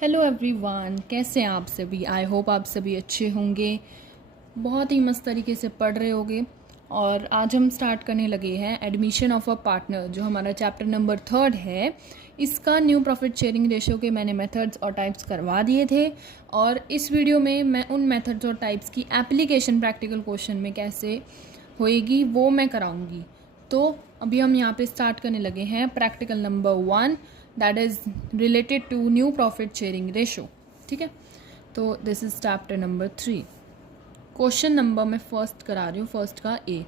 Hello everyone, कैसे हैं आप सभी। आई होप आप सभी अच्छे होंगे, बहुत ही मस्त तरीके से पढ़ रहे होंगे। और आज हम स्टार्ट करने लगे हैं एडमिशन ऑफ अ पार्टनर, जो हमारा चैप्टर नंबर 3 है। इसका न्यू प्रॉफिट शेयरिंग रेशियो के मैंने मेथड्स और टाइप्स करवा दिए थे, और इस वीडियो में मैं उन मेथड्स और टाइप्स की एप्लीकेशन प्रैक्टिकल क्वेश्चन में कैसे होएगी वो मैं कराऊंगी। तो अभी हम यहाँ पे स्टार्ट करने लगे हैं practical number 1, that is related to new profit sharing ratio. ठीक है, तो this is chapter number 3। Question number मैं फर्स्ट करा रही हूँ, फर्स्ट का ए।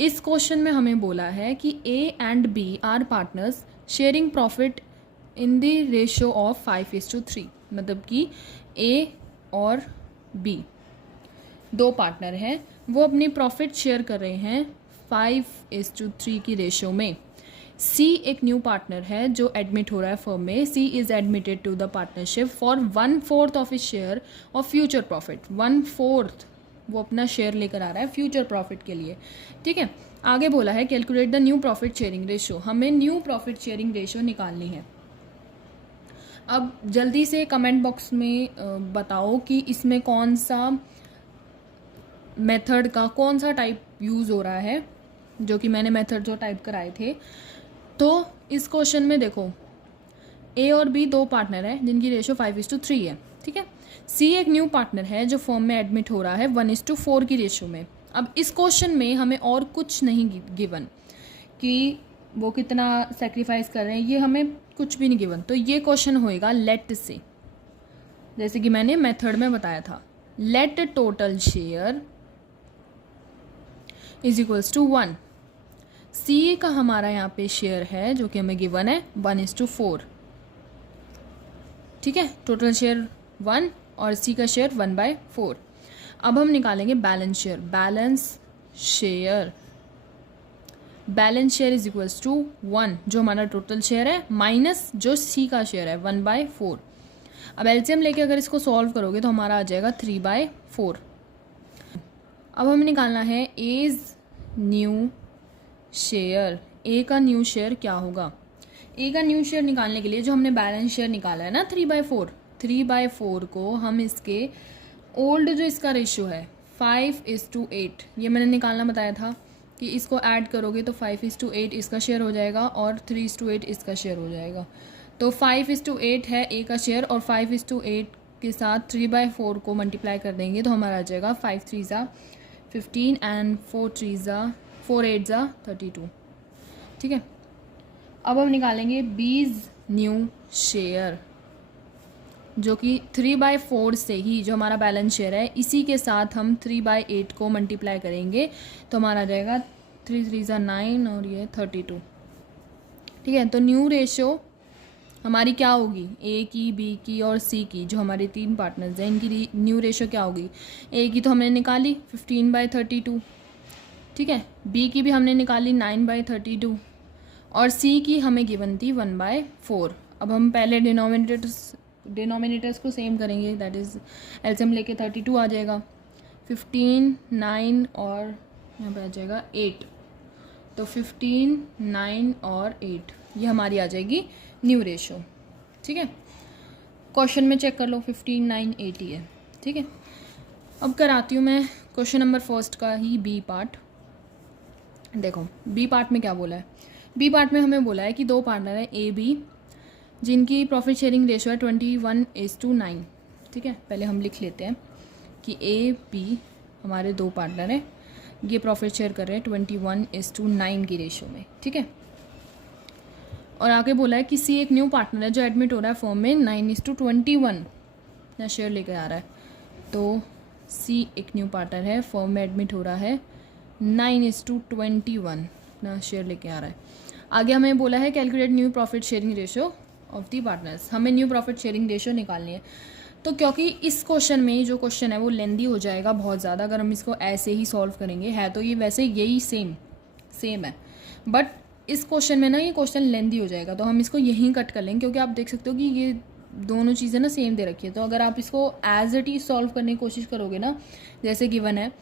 इस क्वेश्चन में हमें बोला है कि A and B are partners sharing profit in the ratio of 5:3। मतलब कि ए और बी दो पार्टनर हैं, वो अपनी प्रॉफिट शेयर कर रहे हैं 5:3 की रेशो में। सी एक न्यू पार्टनर है जो एडमिट हो रहा है फर्म में। C is admitted to the partnership for 1/4 of is share of future profit. 1/4 वो अपना शेयर लेकर आ रहा है फ्यूचर प्रॉफिट के लिए। ठीक है, आगे बोला है calculate the new profit sharing ratio. हमें न्यू प्रॉफिट शेयरिंग रेशो निकालनी है। अब जल्दी से कमेंट बॉक्स में बताओ कि इसमें कौन सा मेथड का कौन सा टाइप यूज़ हो रहा है, जो कि मैंने मेथड जो टाइप कराए थे। तो इस क्वेश्चन में देखो, ए और बी दो पार्टनर है जिनकी रेशो 5:3 है। ठीक है, सी एक न्यू पार्टनर है जो फर्म में एडमिट हो रहा है 1:4 की रेशो में। अब इस क्वेश्चन में हमें और कुछ नहीं गिवन कि वो कितना सेक्रीफाइस कर रहे हैं, ये हमें कुछ भी नहीं गिवन। तो ये क्वेश्चन होएगा लेट से, जैसे कि मैंने मेथड में बताया था, let total share is equals to 1। C का हमारा यहाँ पे शेयर है जो कि हमें गिवन है 1:4। ठीक है, टोटल शेयर 1 और सी का शेयर 1/4। अब हम निकालेंगे balance share. Balance share is equals to 1, जो हमारा टोटल शेयर है, माइनस जो सी का शेयर है 1/4। अब एलसीएम लेके अगर इसको सॉल्व करोगे तो हमारा आ जाएगा 3/4। अब हमें निकालना है एज न्यू शेयर। ए का न्यू शेयर क्या होगा। ए का न्यू शेयर निकालने के लिए जो हमने बैलेंस शेयर निकाला है ना 3/4 को हम इसके ओल्ड जो इसका रेशियो है 5:8, ये मैंने निकालना बताया था कि इसको ऐड करोगे तो 5:8 इसका शेयर हो जाएगा और 3:8 इसका शेयर हो जाएगा। तो 5:8 है ए का शेयर, और 5:8 के साथ 3/4 को मल्टीप्लाई कर देंगे तो हमारा आ जाएगा 5 3 15 एंड 4 8 32। ठीक है, अब हम निकालेंगे बीज न्यू शेयर, जो कि 3/4 से ही जो हमारा बैलेंस शेयर है इसी के साथ हम 3/8 को मल्टीप्लाई करेंगे तो हमारा आ जाएगा 3 3 9 और ये 32। ठीक है, तो न्यू रेशो हमारी क्या होगी, ए की, बी की और सी की, जो हमारे तीन पार्टनर्स हैं, इनकी न्यू रेशो क्या होगी। ए की तो हमने निकाली 15/32। ठीक है, बी की भी हमने निकाली 9/32 और सी की हमें गिवन थी 1/4। अब हम पहले डिनोमिनेटर्स को सेम करेंगे, दैट इज़ एलसीएम लेके 32 आ जाएगा। 15 9 और यहाँ पे आ जाएगा 8, तो 15 9 और 8 ये हमारी आ जाएगी न्यू रेशो। ठीक है, क्वेश्चन में चेक कर लो 15 9 8 ही है। ठीक है, अब कराती हूँ मैं क्वेश्चन नंबर फर्स्ट का ही बी पार्ट। देखो बी पार्ट में क्या बोला है। बी पार्ट में हमें बोला है कि दो पार्टनर है ए बी जिनकी प्रॉफिट शेयरिंग रेशो है 21:9। ठीक है, पहले हम लिख लेते हैं कि ए बी हमारे दो पार्टनर हैं, ये प्रॉफिट शेयर कर रहे हैं 21:9 की रेशो में। ठीक है, और आगे बोला है कि सी एक न्यू पार्टनर है जो एडमिट हो रहा है फर्म में 9:21 ना शेयर लेकर आ रहा है। तो सी एक न्यू पार्टनर है, फर्म में एडमिट हो रहा है 9:21 ना शेयर लेके आ रहा है। आगे हमें बोला है calculate new profit sharing ratio of the partners. हमें न्यू प्रॉफिट शेयरिंग रेशो निकालनी है। तो क्योंकि इस क्वेश्चन में जो क्वेश्चन है वो लेंदी हो जाएगा बहुत ज़्यादा अगर हम इसको ऐसे ही सॉल्व करेंगे। है तो ये वैसे यही सेम है, बट इस क्वेश्चन में ना ये क्वेश्चन लेंदी हो जाएगा, तो हम इसको यहीं कट कर लेंगे, क्योंकि आप देख सकते हो कि ये दोनों चीज़ें ना सेम दे रखी है। तो अगर आप इसको एज इट इज सॉल्व करने की कोशिश करोगे ना जैसे गिवन है,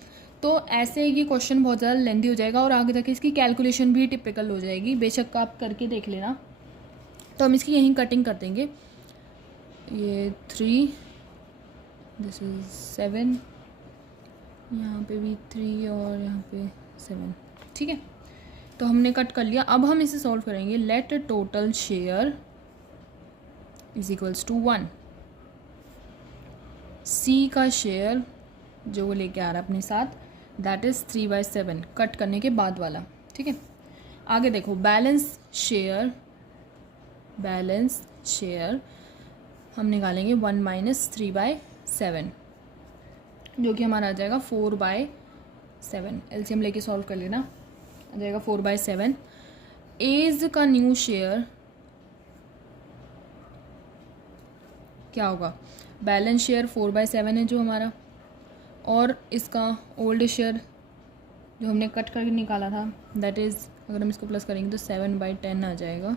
तो ऐसे ये क्वेश्चन बहुत ज़्यादा लेंदी हो जाएगा और आगे तक इसकी कैलकुलेशन भी टिपिकल हो जाएगी। बेशक आप करके देख लेना, तो हम इसकी यहीं कटिंग कर देंगे, ये 3, दिस इज 7, यहाँ पे भी 3 और यहाँ पे 7, ठीक है। तो हमने कट कर लिया। अब हम इसे सॉल्व करेंगे। Let total share is equals to 1। C का शेयर जो वो लेके आ रहा है अपने साथ, दैट इज़ 3/7, कट करने के बाद वाला, ठीक है। आगे देखो, बैलेंस शेयर हम निकालेंगे 1 माइनस 3/7, जो कि हमारा आ जाएगा 4/7। एलसीएम लेके सॉल्व कर लेना, आ जाएगा 4/7। एज का न्यू शेयर क्या होगा, बैलेंस शेयर 4/7 है जो हमारा, और इसका ओल्ड शेयर जो हमने कट करके निकाला था, दैट इज़ अगर हम इसको प्लस करेंगे तो 7/10 आ जाएगा।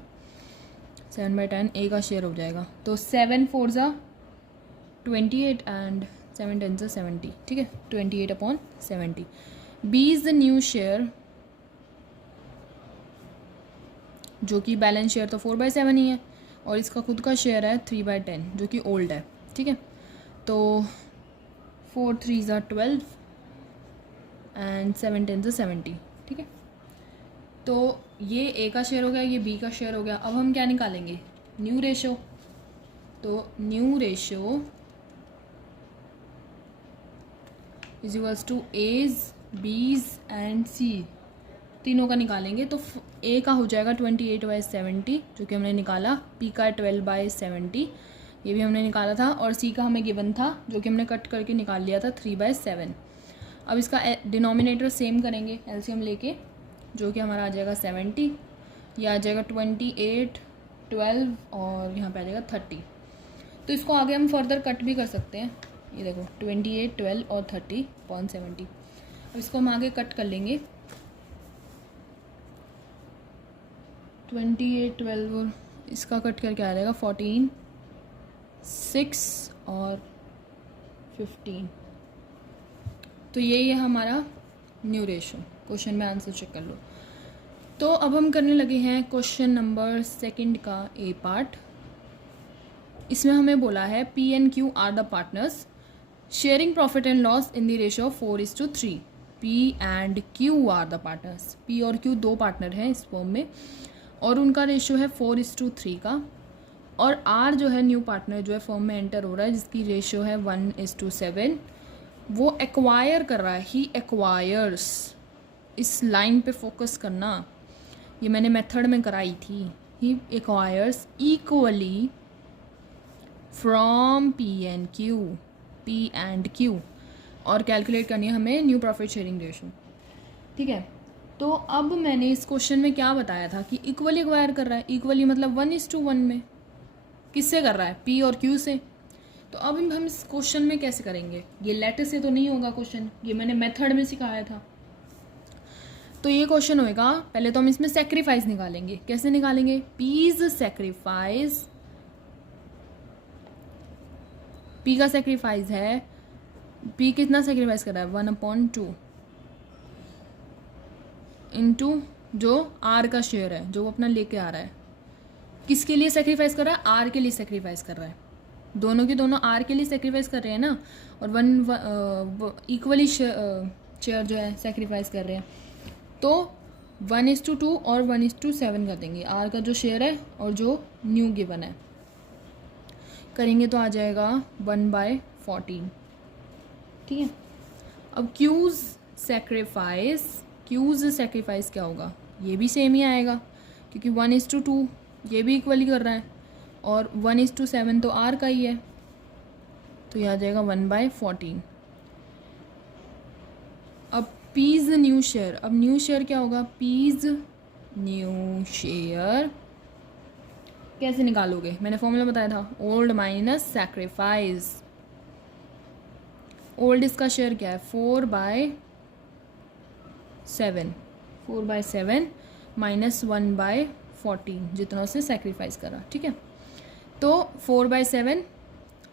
7/10 ए का शेयर हो जाएगा। तो 7 4 ज़ा 28 एंड 7 10 ज़ा 70, ठीक है, 28/70। B is the new share, जो कि बैलेंस शेयर तो 4/7 ही है, और इसका खुद का शेयर है 3/10 जो कि ओल्ड है, ठीक है। तो 4 3 ज़ा 12 एंड 7 10 ज़ा 70, ठीक है। तो ये ए का शेयर हो गया, ये बी का शेयर हो गया। अब हम क्या निकालेंगे, न्यू रेशो। तो new ratio is equals to A's, B's and C, तीनों का निकालेंगे। तो ए का हो जाएगा 28/70 जो कि हमने निकाला, पी का 12/70 ये भी हमने निकाला था, और सी का हमें गिवन था जो कि हमने कट करके निकाल लिया था 3/7। अब इसका डिनोमिनेटर सेम करेंगे एलसीएम लेके, जो कि हमारा आ जाएगा 70, यह आ जाएगा 28 12 और यहाँ पे आ जाएगा 30। तो इसको आगे हम फर्दर कट भी कर सकते हैं, ये देखो 28 12 और 30/70। अब इसको हम आगे कट कर लेंगे, 28 12 और इसका कट करके आ जाएगा 14 6 और 15। तो यही है हमारा न्यू रेशो। क्वेश्चन में आंसर चेक कर लो। तो अब हम करने लगे हैं क्वेश्चन नंबर 2 का ए पार्ट। इसमें हमें बोला है P and Q R the partners sharing profit and loss in the ratio of 4:3। P and Q R the partners, P और क्यू दो पार्टनर हैं इस फॉर्म में, और उनका रेशो है 4:3 का। और आर जो है न्यू पार्टनर जो है फॉर्म में एंटर हो रहा है, जिसकी रेशो है 1:7, वो एक्वायर कर रहा है, ही एक्वायर्स। इस लाइन पे फोकस करना, ये मैंने मेथड में कराई थी। He acquires equally from P and Q, और कैलकुलेट करनी है हमें न्यू प्रॉफिट शेयरिंग रेशो, ठीक है। तो अब मैंने इस क्वेश्चन में क्या बताया था कि इक्वली एक्वायर कर रहा है, इक्वली मतलब 1:1 में। किससे कर रहा है, पी और क्यू से। तो अब हम इस क्वेश्चन में कैसे करेंगे, ये लेटर से तो नहीं होगा क्वेश्चन, ये मैंने मेथड में सिखाया था। तो ये क्वेश्चन होएगा, पहले तो हम इसमें सेक्रीफाइस निकालेंगे। कैसे निकालेंगे, पीज सेक्रीफाइस, पी का सेक्रीफाइस है, पी कितना सेक्रीफाइस कर रहा है 1/2 इंटू जो आर का शेयर है जो वो अपना लेके आ रहा है। किसके लिए सेक्रीफाइस कर रहा है, आर के लिए सेक्रीफाइस कर रहा है। दोनों के दोनों आर के लिए सेक्रीफाइस कर रहे हैं ना, और इक्वली शेयर जो है सेक्रीफाइस कर रहे हैं। तो 1:2 और 1:7 कर देंगे, आर का जो शेयर है और जो न्यू गिवन है करेंगे तो आ जाएगा 1/14, ठीक है। अब क्यूज सेक्रीफाइस क्या होगा, ये भी सेम ही आएगा क्योंकि 1:2 ये भी इक्वली कर रहा है, और 1:7 तो आर का ही है, तो यह आ जाएगा 1/14। अब पीज न्यू शेयर, अब न्यू शेयर क्या होगा, पीज न्यू शेयर कैसे निकालोगे, मैंने फॉर्मूला बताया था, ओल्ड माइनस सैक्रिफाइस। ओल्ड इसका शेयर क्या है 4/7 माइनस 1/14 जितना उसे सेक्रीफाइस करा, ठीक है। तो 4/7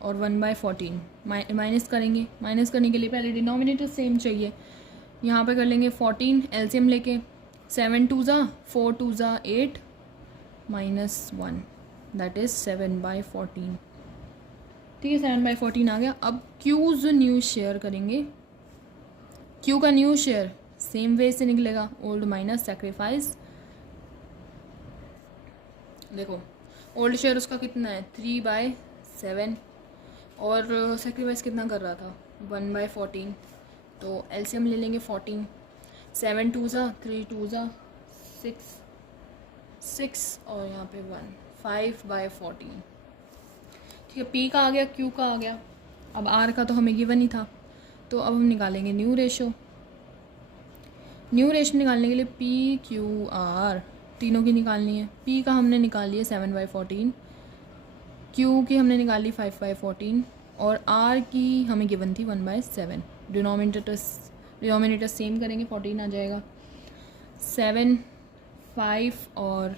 और 1/14 माइनस करेंगे। माइनस करने के लिए पहले डिनोमिनेटर सेम चाहिए, यहाँ पे कर लेंगे 14 एलसीएम लेके, 7 2 ज़ा 4 2 ज़ा 8 -1, दैट इज़ 7/14। ठीक है, 7/14 आ गया। अब क्यू जो न्यू शेयर करेंगे, क्यू का न्यू शेयर सेम वे से निकलेगा, ओल्ड माइनस सेक्रीफाइस। देखो ओल्ड शेयर उसका कितना है 3/7 और सेक्रीफाइस कितना कर रहा था 1/14। तो एलसीएम ले लेंगे 14, 7 2 ज़ा 3 2 ज़ा 6 और यहाँ पे 1, 5/14। ठीक है, पी का आ गया, क्यू का आ गया। अब आर का तो हमें गिवन ही था, तो अब हम निकालेंगे न्यू रेशो। न्यू रेशो निकालने के लिए पी क्यू आर तीनों की निकालनी है। पी का हमने निकाल लिया 7/14, क्यू की हमने निकाली 5/14 और आर की हमें गिवन थी 1/7। डिनोमिनेटर सेम करेंगे, 14 आ जाएगा। 7 5 और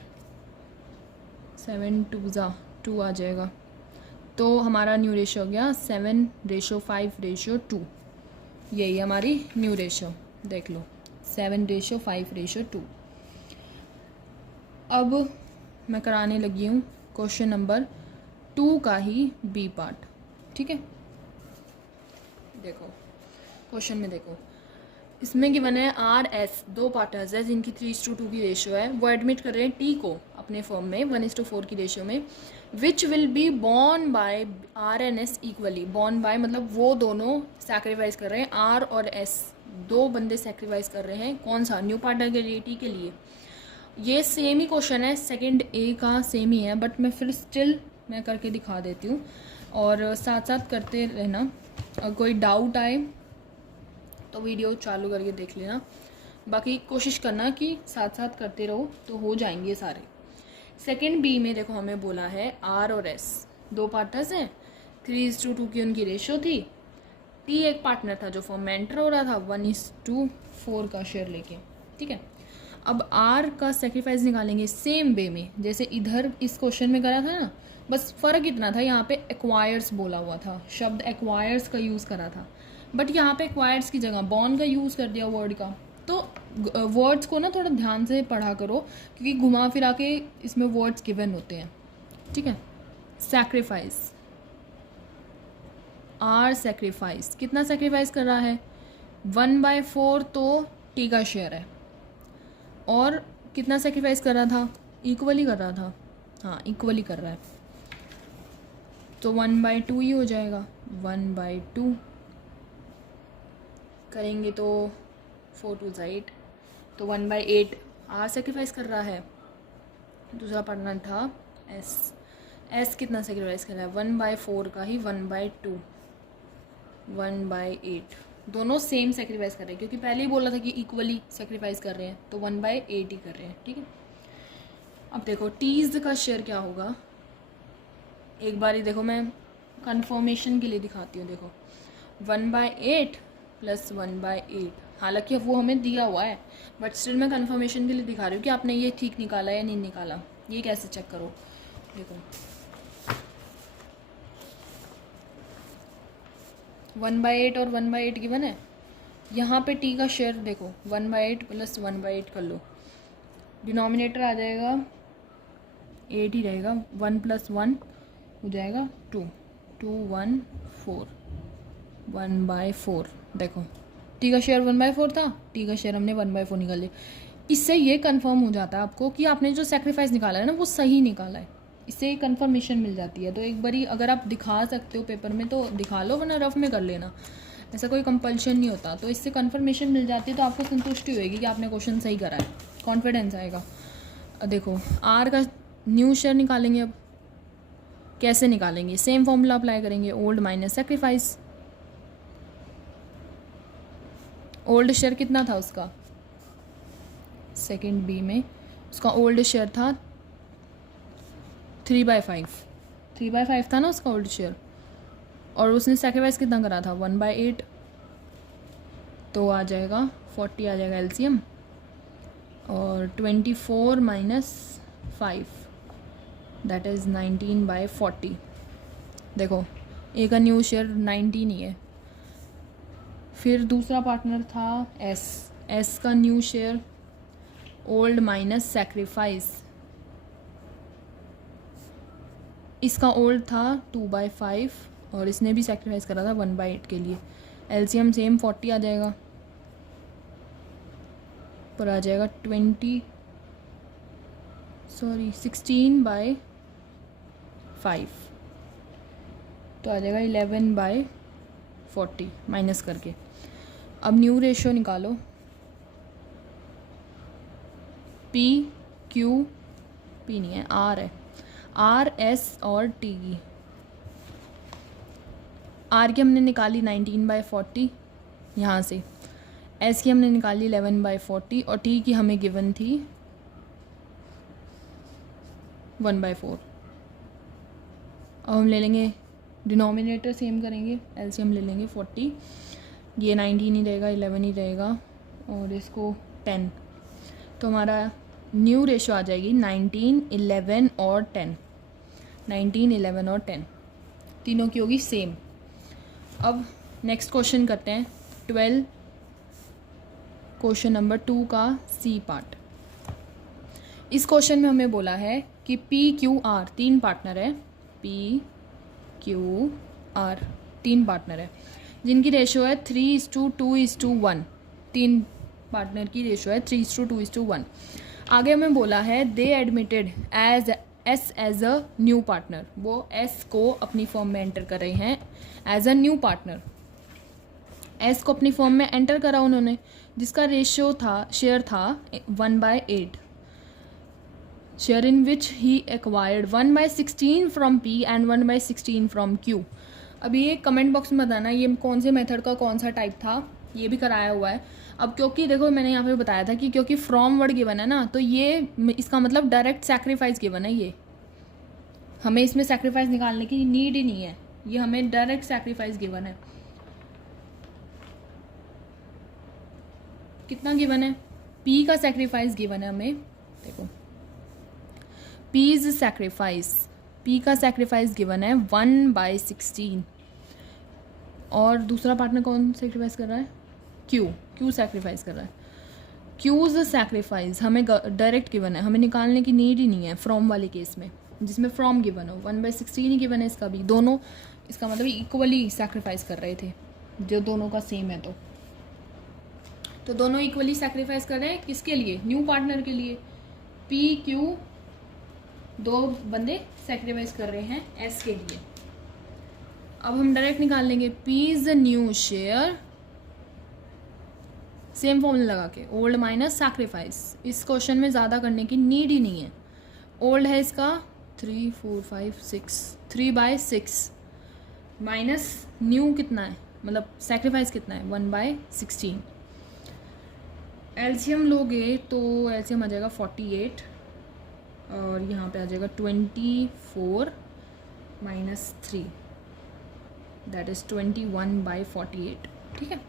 7 2 ज़ा 2 आ जाएगा। तो हमारा न्यू रेशो हो गया 7/5/2। यही हमारी न्यू रेशो, देख लो 7/5/2। अब मैं कराने लगी हूँ क्वेश्चन नंबर 2 का ही बी पार्ट। ठीक है, देखो क्वेश्चन में देखो, इसमें गिवन है आर एस, दो पार्टनर्स है जिनकी 3:2 की रेशियो है। वो एडमिट कर रहे हैं टी को अपने फर्म में 1:4 की रेशियो में, which will be borne by R and S equally. Borne by मतलब वो दोनों सैक्रिफाइस कर रहे हैं, आर और एस दो बंदे सैक्रिफाइस कर रहे हैं। कौन सा? न्यू पार्टनर के लिए, टी के लिए। ये सेम ही क्वेश्चन है, सेकंड ए का सेम ही है, बट मैं फिर स्टिल मैं करके दिखा देती हूँ और साथ साथ करते रहना। अगर कोई डाउट आए तो वीडियो चालू करके देख लेना, बाकी कोशिश करना कि साथ साथ करते रहो तो हो जाएंगे सारे। सेकंड बी में देखो हमें बोला है आर और एस दो पार्टनर्स हैं, 3:2 की उनकी रेशियो थी। टी एक पार्टनर था जो फॉर्म में एंटर हो रहा था 1:4 का शेयर लेके। ठीक है, अब आर का सेक्रीफाइस निकालेंगे सेम वे में जैसे इधर इस क्वेश्चन में करा था ना, बस फ़र्क इतना था यहाँ पे एक्वायर्स बोला हुआ था, शब्द एक्वायर्स का यूज़ करा था, बट यहाँ पे एक्वायर्स की जगह बॉर्न का यूज़ कर दिया वर्ड का। तो वर्ड्स को ना थोड़ा ध्यान से पढ़ा करो क्योंकि घुमा फिरा के इसमें वर्ड्स गिवन होते हैं। ठीक है, सैक्रिफाइस, आर सैक्रिफाइस कितना सैक्रिफाइस कर रहा है 1/4, तो टी का शेयर है। और कितना सैक्रिफाइस कर रहा था? इक्वली कर रहा था, हाँ इक्वली कर रहा है, तो 1/2 ही हो जाएगा। 1/2 करेंगे तो 4 2 8, तो 1/8 आर सेक्रीफाइस कर रहा है। दूसरा पार्टनर था एस, एस कितना सेक्रीफाइस कर रहा है 1/4 का ही 1/2, 1/8 दोनों सेम सेक्रीफाइस कर रहे हैं क्योंकि पहले ही बोला था कि इक्वली सेक्रीफाइस कर रहे हैं, तो 1/8 ही कर रहे हैं। ठीक है, अब देखो टीज का शेयर क्या होगा, एक बार ही देखो मैं कंफर्मेशन के लिए दिखाती हूँ। देखो 1/8 + 1/8, हालांकि वो हमें दिया हुआ है बट स्टिल मैं कंफर्मेशन के लिए दिखा रही हूँ कि आपने ये ठीक निकाला या नहीं निकाला। ये कैसे चेक करो, देखो 1/8 और 1/8 गिवन है। यहाँ पे टी का शेयर देखो 1/8 + 1/8 कर लो, डिनोमिनेटर आ जाएगा 8 ही रहेगा, 1 + 1 हो जाएगा 2, 2 1 4, 1/4। देखो टी का शेयर 1/4 था, टी का शेयर हमने 1/4 निकाल लिया। इससे ये कंफर्म हो जाता है आपको कि आपने जो सेक्रीफाइस निकाला है ना वो सही निकाला है, इससे एक कंफर्मेशन मिल जाती है। तो एक बारी अगर आप दिखा सकते हो पेपर में तो दिखा लो, वरना रफ में कर लेना, ऐसा कोई कंपल्शन नहीं होता। तो इससे कंफर्मेशन मिल जाती है तो आपको संतुष्टि होएगी कि आपने क्वेश्चन सही करा है, कॉन्फिडेंस आएगा। देखो आर का न्यू शेयर निकालेंगे। अब कैसे निकालेंगे? सेम फॉर्मूला अप्लाई करेंगे, old minus sacrifice. Old share कितना था उसका, सेकंड बी में उसका ओल्ड शेयर था 3/5, 3/5 था ना उसका ओल्ड शेयर, और उसने सेक्रीफाइस कितना करा था 1/8, तो आ जाएगा 40 आ जाएगा एलसीएम, और 24 - 5 दैट इज़ 19/40। देखो ए का न्यू शेयर 19 ही है। फिर दूसरा पार्टनर था एस, एस का new share old minus sacrifice इसका ओल्ड था 2/5 और इसने भी सेक्रीफाइस करा था 1/8 के लिए। एलसीएम सेम 40 आ जाएगा, पर आ जाएगा 16/5, तो आ जाएगा 11/40 माइनस करके। अब न्यू रेशियो निकालो, पी क्यू, पी नहीं है, आर है, आर एस और टी की। आर की हमने निकाली 19/40 यहाँ से, एस की हमने निकाली 11/40 और टी की हमें गिवन थी 1/4। अब हम ले लेंगे डिनोमिनेटर सेम करेंगे, एलसीएम ले लेंगे 40, ये 19 ही रहेगा, 11 ही रहेगा और इसको 10, तो हमारा न्यू रेशियो आ जाएगी 19, 11 और 10। 19, 11 और 10 तीनों की होगी सेम। अब नेक्स्ट क्वेश्चन करते हैं 12, क्वेश्चन नंबर 2 का सी पार्ट। इस क्वेश्चन में हमें बोला है कि पी क्यू आर 3 पार्टनर है, पी क्यू आर 3 पार्टनर है जिनकी रेशियो है 3:2:1। 3 पार्टनर की रेशियो है 3:2:1। आगे हमें बोला है they admitted as S as a new partner, वो एस को अपनी फर्म में एंटर कर रहे हैं as a new partner. S को अपनी फर्म में एंटर करा उन्होंने, जिसका रेशियो था, शेयर था 1/8, share in which he acquired 1/16 from P and 1/16 from Q. अभी ये कमेंट बॉक्स में बताना ये कौन से मेथड का कौन सा टाइप था, ये भी कराया हुआ है। अब क्योंकि देखो मैंने यहाँ पे बताया था कि क्योंकि फ्रॉम वर्ड गिवन है ना, तो ये इसका मतलब डायरेक्ट सैक्रिफाइस गिवन है, ये हमें इसमें सैक्रिफाइस निकालने की नीड ही नहीं है, ये हमें डायरेक्ट सैक्रिफाइस गिवन है। कितना गिवन है, पी का सैक्रिफाइस गिवन है हमें, देखो पीज सैक्रिफाइस, पी का सैक्रिफाइस गिवन है 1/16 और दूसरा पार्टनर कौन सैक्रिफाइस कर रहा है, क्यू सैक्रिफाइस कर रहा है। क्यूज सैक्रिफाइस हमें डायरेक्ट गिवन है, हमें निकालने की नीड ही नहीं है फ्रॉम वाले केस में, जिसमें फ्रॉम गिवन हो। 1/16 ही गिवन है इसका भी, दोनों इसका मतलब इक्वली सैक्रिफाइस कर रहे थे, जो दोनों का सेम है तो दोनों इक्वली सैक्रिफाइस कर रहे हैं किसके लिए, न्यू पार्टनर के लिए। पी क्यू 2 बंदे सैक्रिफाइस कर रहे हैं एस के लिए। अब हम डायरेक्ट निकाल लेंगे P is new share, same formula लगा के, ओल्ड माइनस सैक्रिफाइस। इस क्वेश्चन में ज़्यादा करने की नीड ही नहीं है। ओल्ड है इसका 3, 4, 5, 6, 3/6 माइनस न्यू कितना है, मतलब सैक्रिफाइस कितना है 1/16। एलसीएम लोगे तो एलसीएम आ जाएगा 48 और यहाँ पे आ जाएगा 24 माइनस 3, दैट इज़ 21/48। ठीक है,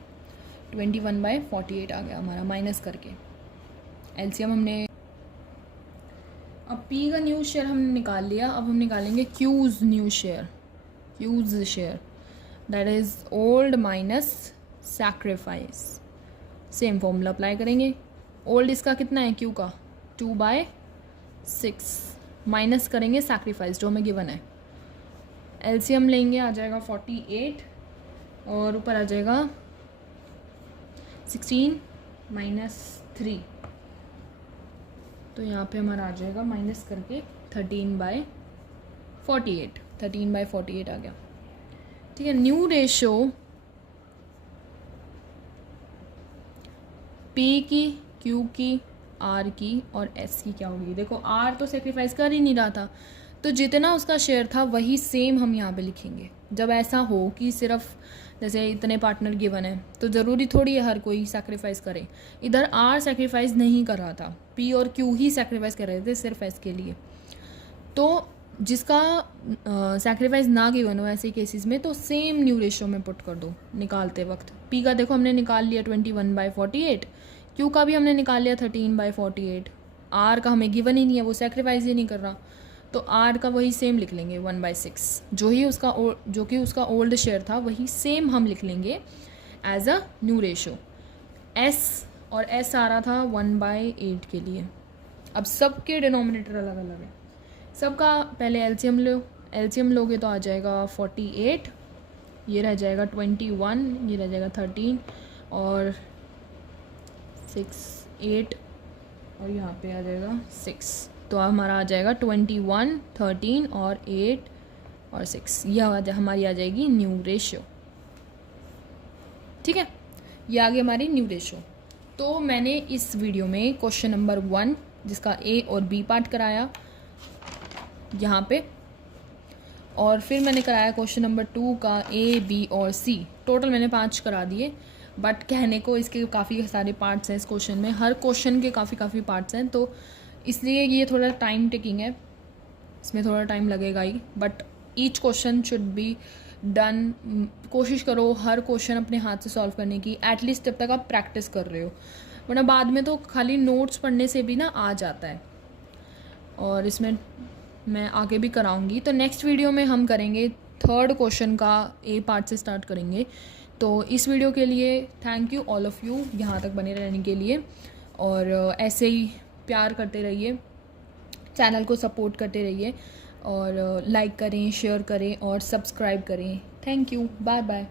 21/48 आ गया हमारा माइनस करके। एलसीएम हमने, अब पी का न्यू शेयर हमने निकाल लिया, अब हम निकालेंगे Q's new share, Q's share that is old minus sacrifice. Same formula apply करेंगे। ओल्ड इसका कितना है, क्यू का 2/6 माइनस करेंगे सैक्रिफाइस जो हमें गिवन है। एलसीएम लेंगे, आ जाएगा 48 और ऊपर आ जाएगा 16 माइनस 3, तो यहाँ पे हमारा आ जाएगा माइनस करके 13/48, 13/48 आ गया। ठीक है, न्यू रेशो पी की, क्यू की, आर की और एस की क्या होगी। देखो आर तो सेक्रीफाइस कर ही नहीं रहा था, तो जितना उसका शेयर था वही सेम हम यहाँ पे लिखेंगे। जब ऐसा हो कि सिर्फ जैसे इतने पार्टनर गिवन है तो ज़रूरी थोड़ी है हर कोई सैक्रिफाइस करे। इधर आर सैक्रिफाइस नहीं कर रहा था, पी और क्यू ही सैक्रिफाइस कर रहे थे सिर्फ एस के लिए। तो जिसका सैक्रिफाइस ना गिवन हो ऐसे केसेस में तो सेम न्यू रेशियो में पुट कर दो निकालते वक्त। पी का देखो हमने निकाल लिया 21/48, क्यू का भी हमने निकाल लिया 13/48, आर का हमें गिवन ही नहीं है, वो सैक्रिफाइस ही नहीं कर रहा, तो आर का वही सेम लिख लेंगे 1/6। जो कि उसका ओल्ड शेयर था वही सेम हम लिख लेंगे as a new ratio. S और एस आ रहा था 1/8 के लिए। अब सबके डिनोमिनेटर अलग अलग है, सबका पहले एलसीएम लो, एलसीएम लोगे तो आ जाएगा 48, ये रह जाएगा 21, ये रह जाएगा 13 और 6 8 और यहाँ पे आ जाएगा 6। तो हमारा आ जाएगा 21, 13 और 8 और 6। यह हमारी आ जाएगी न्यू रेशियो। ठीक है, ये आ गई हमारी न्यू रेशियो। तो मैंने इस वीडियो में क्वेश्चन नंबर 1 जिसका ए और बी पार्ट कराया यहाँ पे, और फिर मैंने कराया क्वेश्चन नंबर 2 का ए बी और सी। टोटल मैंने 5 करा दिए, बट कहने को इसके काफ़ी सारे पार्ट्स हैं इस क्वेश्चन में, हर क्वेश्चन के काफ़ी पार्ट्स हैं, तो इसलिए ये थोड़ा टाइम टेकिंग है, इसमें थोड़ा टाइम लगेगा ही, but each question should be done. कोशिश करो हर क्वेश्चन अपने हाथ से सॉल्व करने की, एटलीस्ट जब तक आप प्रैक्टिस कर रहे हो, वरना बाद में तो खाली नोट्स पढ़ने से भी ना आ जाता है। और इसमें मैं आगे भी कराऊंगी। तो नेक्स्ट वीडियो में हम करेंगे 3rd क्वेश्चन का ए पार्ट से स्टार्ट करेंगे। तो इस वीडियो के लिए thank you all of you यहाँ तक बने रहने के लिए, और ऐसे ही प्यार करते रहिए, चैनल को सपोर्ट करते रहिए, और लाइक करें, शेयर करें और सब्सक्राइब करें। Thank you, bye bye.